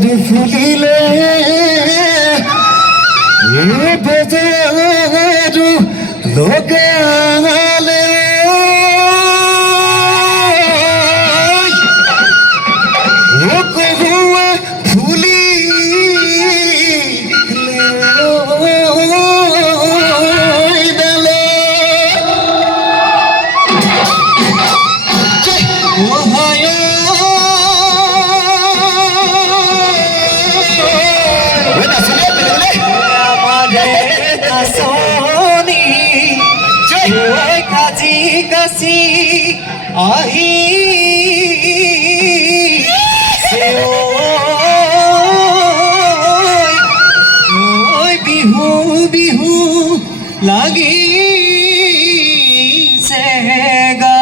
আর ফুলিলে বেজারু লোকালে ও কহুয়া ফুলি কাছি আহি ওই বিহু বিহু লাগি গা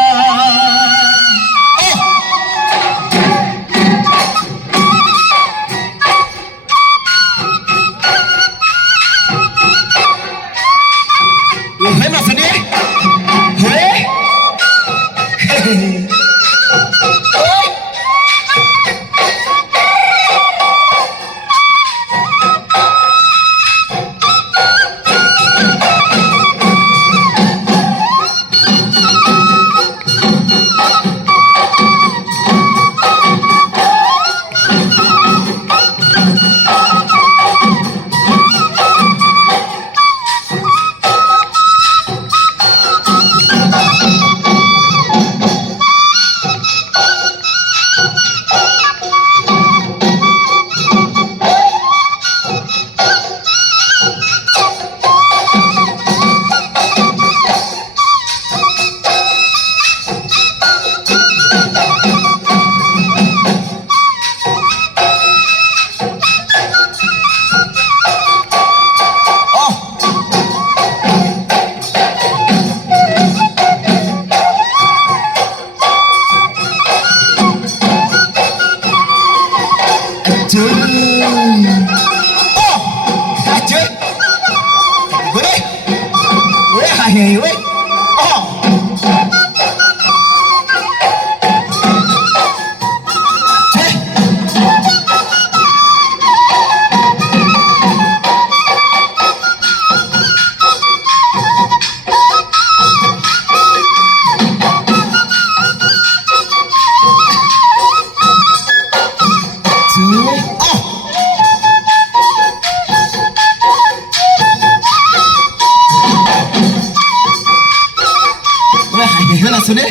सुने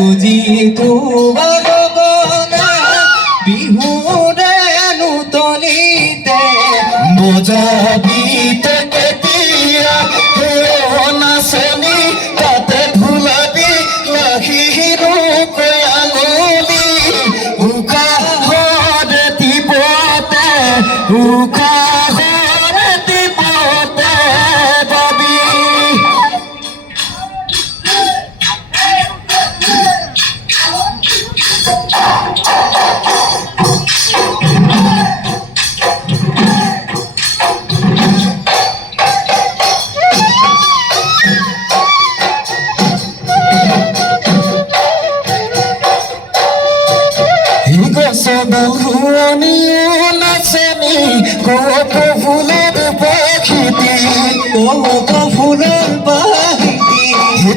বুজি তোমাৰ গগনা বিহুৰে নুতলিতে বজাবি কেতিয়া নাচনি তাতে ভুলাবি লাহিৰো কয়াঙলি উকাহৰে তিপতে উকাহৰে তিপতে বাবি গছডাল শুৱনিও নাচনি কপ ফুলৰ পাখিতি কপ ফুলৰ বাহিতি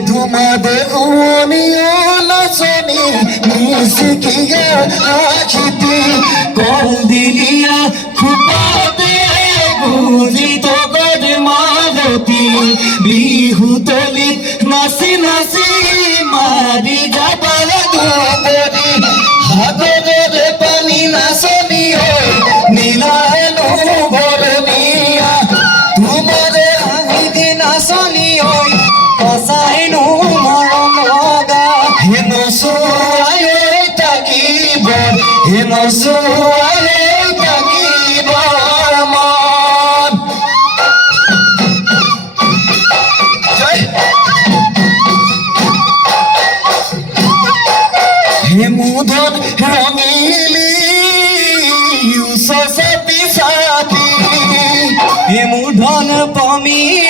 তোমাদের শুৱনিও নাচনি মিচিকিয়া আখিতি কলদিলিয়া খুপাতে বুজি তগৰ মালতী বিহু তলিত নাচি নাচি মাৰি যাবাৰ দুবৰি সাগৰৰে পানী নাচনি হৈ নীলাহেনো বৰণীয়া তোমাৰে আহিদি নাচনি হৈ সঁচাইনো মৰম লগা নচুৱাই থাকিব নচুৱাই থাকিব মন মুধন ৰঙিলি উচচতি চাতি মুধন পমিল